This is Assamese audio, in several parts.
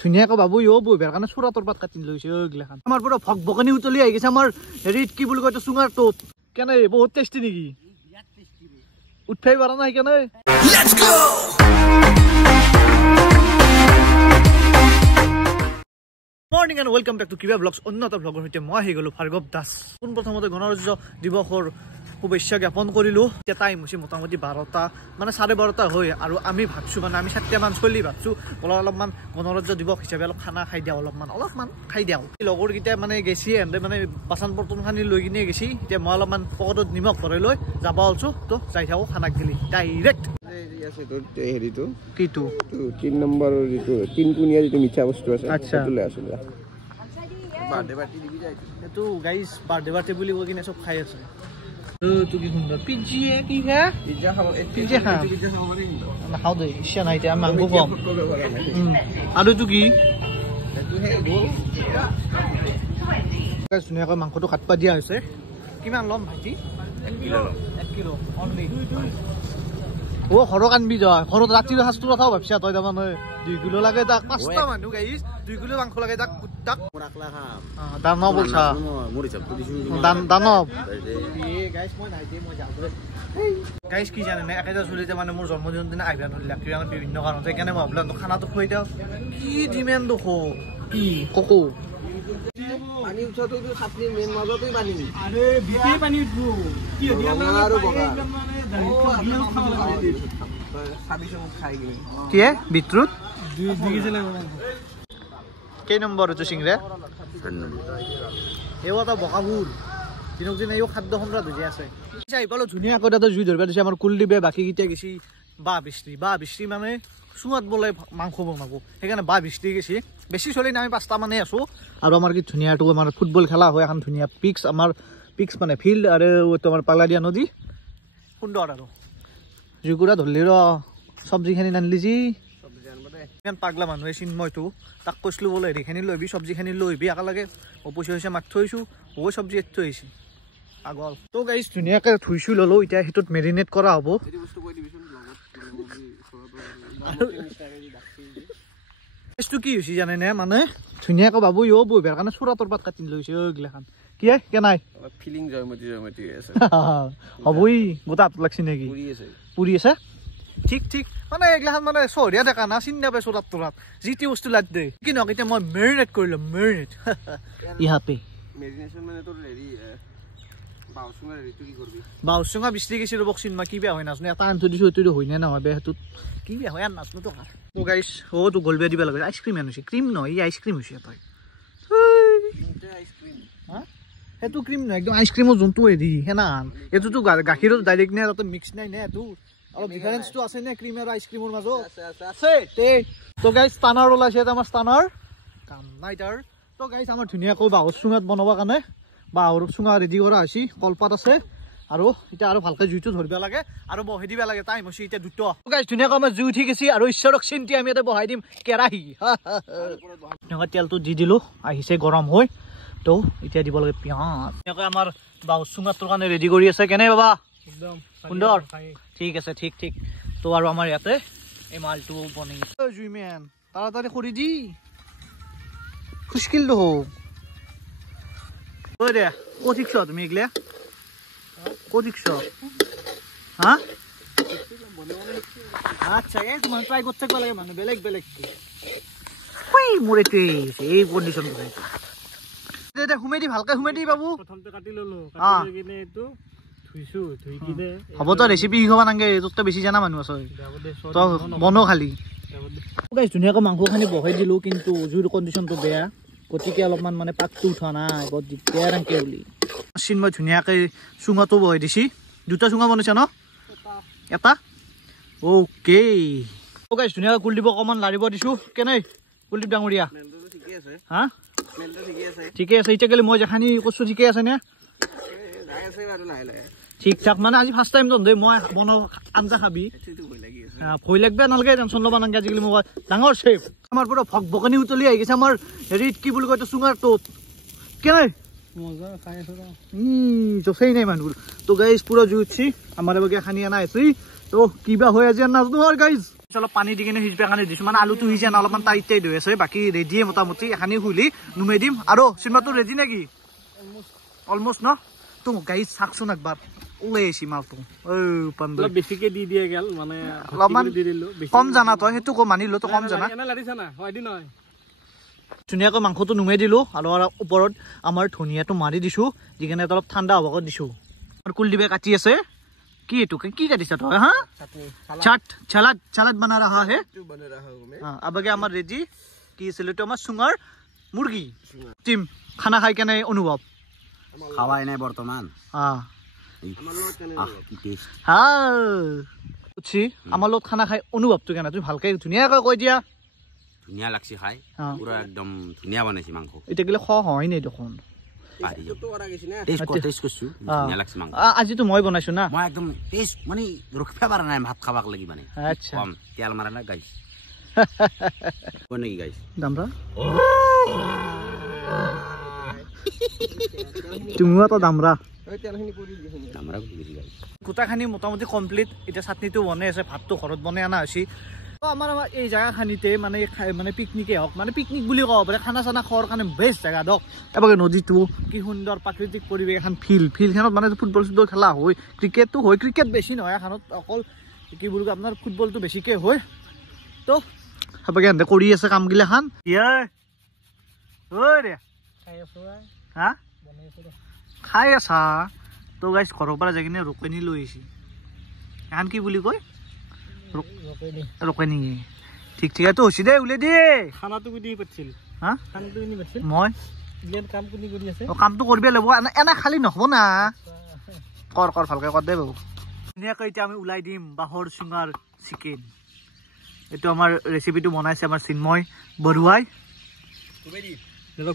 ধুনীয়াকৈ বাবু বহিবাৰ কাৰণে চোৰাটোৰ পাত কাটি লৈছে এইগিলাখান আমাৰ পুৰা ভক ভকনি উতলি আহি গৈছে আমাৰ হেৰিত কি বুলি কয় চুঙাৰ টোত কেনে বহুত টেষ্টি নেকি উঠাই পাৰা নাই কেনে morning and welcome back to কিবা ব্লগছ অন্য এটা ব্লগৰ সৈতে মই আহি গ'লো ভাৰ্গৱ দাস পোনপ্ৰথমতে গণৰাজ্য দিৱসৰ শুভেচ্ছা জ্ঞাপন কৰিলোঁ এতিয়া টাইম হৈছে মোটামুটি 12টা মানে 12:30 হয় আৰু আমি ভাবছোঁ মানে আমি 7টামান চলি ভাবছোঁ অলপমান গণৰাজ্য দিৱস হিচাপে অলপ খানা খাই দিওঁ অলপমান খাই দিওঁ লগৰকেইটা মানে গেছি এহেঁতে মানে বাচন বৰ্তনখানি লৈ কিনে গেছি এতিয়া মই অলপমান পকেটত নিমখ ভৰাই লৈ যাব ওলছোঁ তো যাই থাকোঁ খানাক দিলি ডাইৰেক্ট হেৰিটো কিটো 3 নম্বৰৰ যিটো 3 কোণীয়া যিটো মিঠা বস্তু আছে সেইটো লৈ আছোঁ বাৰ্থডে পাৰ্টি দিবি যায় এইটো গাইজ বাৰ্থডে পাৰ্টি বুলি কৈ কিনে চব খাই আছে তু কি সুন্দৰ পিজ্জা কি খা পিজ্জা খা নাখাওঁ দেই ইচ্ছা নাই এতিয়া আমি মাংস খুৱাম আৰু এইটো কি ধুনীয়াকৈ মাংসটো কাটপা দিয়া হৈছে কিমান ল'ম ভাইটি 1 কিলো অনলি ঘৰত আনবি যা ঘৰত ৰাতিৰ সাজটো কথাও ভাবছা তই তাৰমানে 2 কিলো লাগে তাক 5টা মানুহ গাইছ 2 কিলো মাংস লাগে তাক কুত্তাক দানৱ বলছা দানৱ গাইছ মই নাই দে মই যাওঁ গাইছ কি জানে না একেটা চলিতে মানে মোৰ জন্মদিনৰ দিনা আহিবা নলিলা কিবা বিভিন্ন কাৰণত সেইকাৰণে মই ভাবলাম খানাটো খুৱাই দিওঁ কি ডিমেণ্ড দেখো কি ককো পানী উঠাটো খাপনি মেইন মাজতেই পানী আৰে বিপি পানী উঠবো কি দিয়া আৰু বগা কি বিটৰুট 2 কেজি লাগিব কেই নম্বৰ এইটো চিংৰা এও এটা বগা ফুল দিনক দিন এও খাদ্য সম্ৰাট হৈ আছে আহি পালোঁ ধুনীয়াকৈ তাতে জুই ধৰিব দিছে আমাৰ কুলদীপে বাকীকেইটা গেছি বা বিষ্টি মানে চুঙাত বোলে মাংস বনাব সেইকাৰণে বা বিষ্টি গেছি বেছি চলি নাই আমি 5টা মানে আছোঁ আৰু আমাৰ কি ধুনীয়াটো আমাৰ ফুটবল খেলা হয় এখন ধুনীয়া পিক্স মানে ফিল্ড আৰু তোমাৰ পাগলাদিয়া নদী সুন্দৰ আৰু জুইকুৰা ধৰিলি ৰ চব্জিখিনি নানিলি যি ইমান পাগলা মানুহে চিন্ময়টো তাক কৈছিলোঁ বোলে হেৰিখিনি লৈ আহিবি চব্জিখিনি লৈ আহিবি একেলগে পইচা মাতি থৈছোঁ চব্জি এৰি থৈ আহিছে আগল তো গাইছ ধুনীয়াকৈ ধুইছোঁ ল'লোঁ এতিয়া সেইটোত মেৰিনেট কৰা হ'ব বস্তু কি হৈছে জানেনে মানে ধুনীয়াকৈ বাবু বহিবাৰ কাৰণে চোৰাটোৰ পাত কাটি লৈছে এইগিলাখান কি কেনাই ফিলিং জয়মতি আছে হ'বই গোটা হাত লাগছি নেকি পুৰি আছে ঠিক মানে এইগিলাখান মানে চহৰীয়া দেখা না চিনি নাপায় চোৰাত তোৰাত যি টি বস্তু লাগ দে কি নহওক এতিয়া মই মেৰিনেট কৰিলোঁ মেৰিনেট ইহাপে মেৰিনেশ্যন মানে তোৰ হেৰি বাউচুঙা বিচলি গেছি ৰ'বক চিনমা কি বেয়া হয় নাজানো এটা আনি থৈ দিছোঁ এইটো হয় নে নহয় বেয়া সেইটোত কি বেয়া হয় আৰু নাজানো তো গাইছ তো গলবিয়া দিব লাগে আইচক্ৰীম আনিছে ক্ৰীম নহয় এই আইচক্ৰীম হৈছে তই সেইটো ক্ৰীম নহয় একদম আইচক্ৰীমৰ যোনটো হেৰি সেনাহান এইটোতো গাখীৰত ডাইৰেক্ট নে তাতে মিক্স নাই নে এইটো অলপ ডিফাৰেঞ্চটো আছে নে ক্ৰীম আৰু আইচক্ৰীমৰ মাজত আছে তো গাইছ ষ্টানাৰ ওলাইছে আমাৰ ষ্টানাৰ কাম নাই তাৰ তো গাইছ আমাৰ ধুনীয়াকৈ বাঁহৰ চুঙাত বনাবৰ কাৰণে বাঁহৰ চুঙা ৰেডি কৰা হৈছে কলপাত আছে আৰু এতিয়া আৰু ভালকৈ জুইটো ধৰিব লাগে আৰু বহাই দিব লাগে টাইম হৈছে এতিয়া 2টা গাইছ ধুনীয়াকৈ আমাৰ জুই উঠি গৈছে আৰু ঈশ্বৰক চিন্তি আমি ইয়াতে বহাই দিম কেৰাহী ধুনীয়াকৈ তেলটো দি দিলোঁ আহিছে গৰম হৈ তো এতিয়া দিব লাগে পিঁয়াজ ধুনীয়াকৈ আমাৰ বাঁহৰ চুঙাটোৰ কাৰণে ৰেডি কৰি আছে কেনে বাবা একদম সুন্দৰ ঠিক আছে ঠিক তো আৰু আমাৰ ইয়াতে এই মালটো বনাই জুই মেন তাড়াতাড়ি কৰি দি খুশকিল দো ঐ দে ক'ত শিকছ তুমি এইগিলা ক'ত শিকছ হা আচ্ছা এই তোমাৰ ট্ৰাই কৰি থাকিব লাগে মানুহ বেলেগ মোৰ এইটোৱে এই কণ্ডিশ্যন দে সোমাই দি ভালকৈ সোমাই দি বাবু প্ৰথমতে কাটি ল'লোঁ কিনে এইটো ধুইছোঁ ধুই কিনে হ'ব তই ৰেচিপি শিকাব নালাগে তোক তই বেছি জানা মানুহ আছ তই বনো খালি গাইছ ধুনীয়াকৈ মাংসখিনি বহাই দিলোঁ কিন্তু জুইৰ কণ্ডিশ্যনটো বেয়া গতিকে অলপমান মানে পাকটো উঠোৱা নাই বৰ দিগদাৰ এনেকৈ বুলি চিন্ময় ধুনীয়াকৈ চুঙাটো বহাই দিছি 2টা চুঙা বনাইছে ন এটা অ'কে গাইছ ধুনীয়াকৈ কুলদীপ অকণমান লাৰিব দিছোঁ কেনে কুলদীপ ডাঙৰীয়া হা ঠিকে আছে এতিয়া গ'লে মই যেখানি কৈছোঁ ঠিকে আছে নে ঠিক ঠাক মানে আজি ফাৰ্ষ্ট টাইম তহঁতে মই বনাওঁ আঞ্জা খাবি ভয় লাগবে নালাগে টেনশ্যন ল'ব নালাগে আজিকালি মই ডাঙৰ চেফ আমাৰ পুৰা ভক ভকনি উতলি আহি গৈছে আমাৰ হেৰিত কি বুলি কয় চুঙাৰ টোত কেনে মজা খাই আছো জোসেই নাই মানুহ তো গাইজ পুৰা জুই উঠছি আমাৰ এবাৰ খানি আনা আছি তো কিবা হৈ আছে নাজনো আৰু গাইজ অলপ পানী দি কিনে সিজবা কাৰণে দিছো মানে আলুটো সিজা না অলপমান টাইট টাইট হৈ আছে বাকী ৰেডিয়ে মোটামুটি এখানি খুলি নুমাই দিম আৰু চিনেমাটো ৰেডি নেকি অলমোষ্ট ন তো গাইজ চাকচোন একবাৰ ওলাই আহিছি মালটো অলপ বেছিকে দি দিয়ে গেল মানে অলপমান কম জানা তই সেইটো মানিলো তো কম জানা ধুনীয়াকৈ মাংসটো নুমাই দিলো আৰু ওপৰত আমাৰ ধনিয়াটো মাৰি দিছো দি কিনে অলপ ঠাণ্ডা হ'ব দিছো আৰু কুলদীপে কাটি আছে কি এইটো কি কাটিছা তই হা চাট চালাদ চালাদ বনা ৰহা হে अब आगे আমাৰ ৰেডি কি আছিল তো আমাৰ সুঙৰ মুৰ্গী টিম খানা খাই কেনে অনুভৱ খাৱাই নাই বৰ্তমান আমাৰ লগত খানা খাই অনুভৱটো কেনে তুমি ভালকে ধুনীয়াকৈ কৈ দিয়া ধুনীয়া লাগছি খাই পুৰা একদম ধুনীয়া বনাইছি মাংস এটা গলে খোৱা হয় নাই দেখোন আজিতো মই বনাইছো না মই একদম টেষ্ট মানে ৰখিব পৰা নাই ভাত খাবাক লাগি মানে আচ্ছা কম তেল মাৰা নাই গাইছ কোন নেকি গাইছ দামৰা তুমিও তো দামৰা গোটাখানি মোটামুটি কমপ্লিট এতিয়া চাটনিটো বনাই আছে ভাতটো ঘৰত বনাই অনা হৈছে আমাৰ এই জাগাখানিতে মানে মানে পিকনিকে হওক মানে পিকনিক বুলি ক'ব পাৰে খানা চানা খোৱাৰ কাৰণে বেষ্ট জেগা দক এবাৰ নদীটো কি সুন্দৰ প্ৰাকৃতিক পৰিৱেশ এখন ফিল্ডখনত মানে ফুটবল চুটবল খেলা হয় ক্ৰিকেটটো হয় ক্ৰিকেট বেছি নহয় এখনত অকল কি বুলি কয় আপোনাৰ ফুটবলটো বেছিকৈ হয় তো এবাৰ এনে কৰি আছে কামগিলাখান হা খাই আছা তো গাইছ ঘৰৰ পৰা যাই কিনে ৰোকনি লৈ আহিছে এখন কি বুলি কয় ৰকনি ঠিক ঠিক তো হৈছে দে উলিয়াই দিয়ে খানাটো দি পাতিছিল হা খানাটো নি পাতিছিল মই ইলেন কাম কোনি কৰি আছে কামটো কৰিব লাগিব এনে খালি নহব না কৰ ভালকে কৰ দে বাবু ধুনীয়াকৈ এতিয়া আমি ওলাই দিম বাহৰ চুঙাৰ চিকেন এইটো আমাৰ ৰেচিপিটো বনাইছে আমাৰ চিন্ময় বৰুৱাই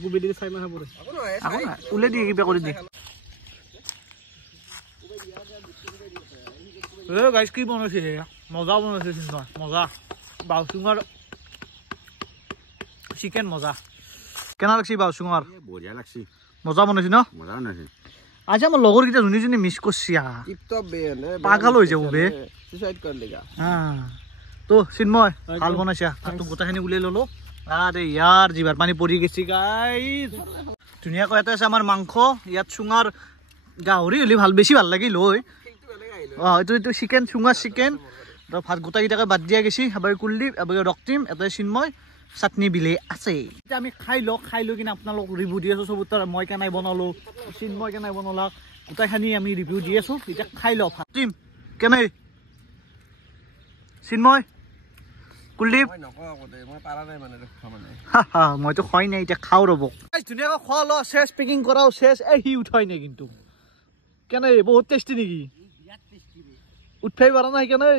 কুবেদি চাই মাহ পৰে ওলাই দি কিবা কৰি দি গাইছ কি বনাইছে মজা বনাইছে চিন্ময় মজা বাহু চুঙাৰ চিকেন মজা কেনা লাগছি বাহু চুঙাৰ বঢ়িয়া লাগছি মজা বনাইছি ন মজা বনাইছে আজি আমাৰ লগৰকেইটা যোনে মিছ কৰছি পাগল হৈ যাব বে তো চিন্ময় ভাল বনাইছা তাতো গোটাখিনি উলিয়াই ললো আৰে ইয়াৰ জিভাৰ পানী পৰি গেছি গাইছ ধুনীয়াকৈ এটা আছে আমাৰ মাংস ইয়াত চুঙাৰ গাহৰি হ'লে বেছি ভাল লাগিল হয় এইটো চিকেন চুঙাৰ চিকেন ভাত গোটাকেইটাকে বাদ দিয়া গেছি এবাৰ কুলদীপ এবাৰ ৰক্তিম এটাই চিন্ময় চাটনি বিলে আছে এতিয়া আমি খাই লৈ কিনে আপোনালোক ৰিভিউ দি আছো চবত মই কেনাই বনালো চিন্ময় কেনাই বনালাক গোটাইখানি আমি ৰিভিউ দি আছো এতিয়া খাই লওঁ ৰক্তিম কেনে চিন্ময় কুলদীপ মইতো খোৱাই নাই এতিয়া খাওঁ ৰ'ব ধুনীয়াকৈ খোৱা লোৱা চেচ পেকিং কৰাও চেচ সি উঠাই নাই কিন্তু কেনে বহুত টেষ্টি নেকি উঠাই পাৰা নাই কেনে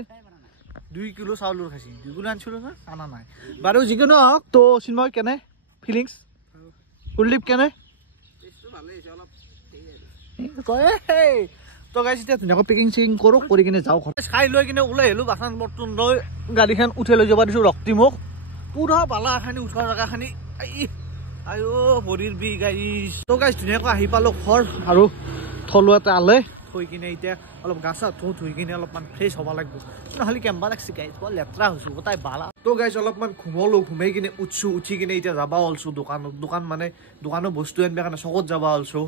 2 কিলো চাউলৰ খাইছি 2 কিলো আনছিলো না আনা নাই বাৰু যিকোনো হওক তো চিন্ময় কেনে ফিলিংছ কুলদীপ কেনে তো গাইছ এতিয়া ধুনীয়াকৈ পেকিং চেকিং কৰোঁ কৰি কিনে যাওঁ খাই লৈ কিনে ওলাই আহিলোঁ বাচন বৰ্তন লৈ গাড়ীখন উঠাই লৈ যাব দিছোঁ ৰক্তিমক পুৰা বালা এখানি উঠোৱা জেগাখানি আইও ভৰিৰ বিষ গাইছ তো গাইছ ধুনীয়াকৈ আহি পালোঁ ঘৰ আৰু থলুৱাতে আলে থৈ কিনে এতিয়া অলপ গা চা ধুই কিনে অলপমান ফ্ৰেছ হ'ব লাগিব নহ'লে কেম্বা লাগছি গাইছ বৰ লেতেৰা হৈছোঁ গোটাই বালা তো গাইছ অলপমান ঘুমলোঁ ঘুমাই কিনে উঠি কিনে এতিয়া যাব ওলছোঁ দোকান মানে দোকানৰ বস্তু আনিবৰ কাৰণে চকত যাব ওলছোঁ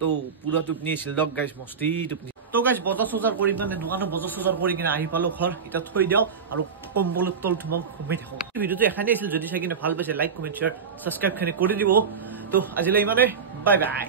তো পুৰা টোপনি আছিল দক গাইছ মস্তি টোপনি তো গাইছ বজাৰ চজাৰ কৰি মানে দোকানৰ বজাৰ চজাৰ কৰি কিনে আহি পালোঁ ঘৰ এতিয়া থৈ দিওঁ আৰু কম্বলৰ তল থুমাম ঘুমাই থাকোঁ ভিডিঅ'টো এখানেই আছিল যদি চাই কিনে ভাল পাইছে লাইক কমেণ্ট শ্বেয়াৰ ছাবস্ক্ৰাইবখিনি কৰি দিব তো আজিলৈ ইমানে বাই বাই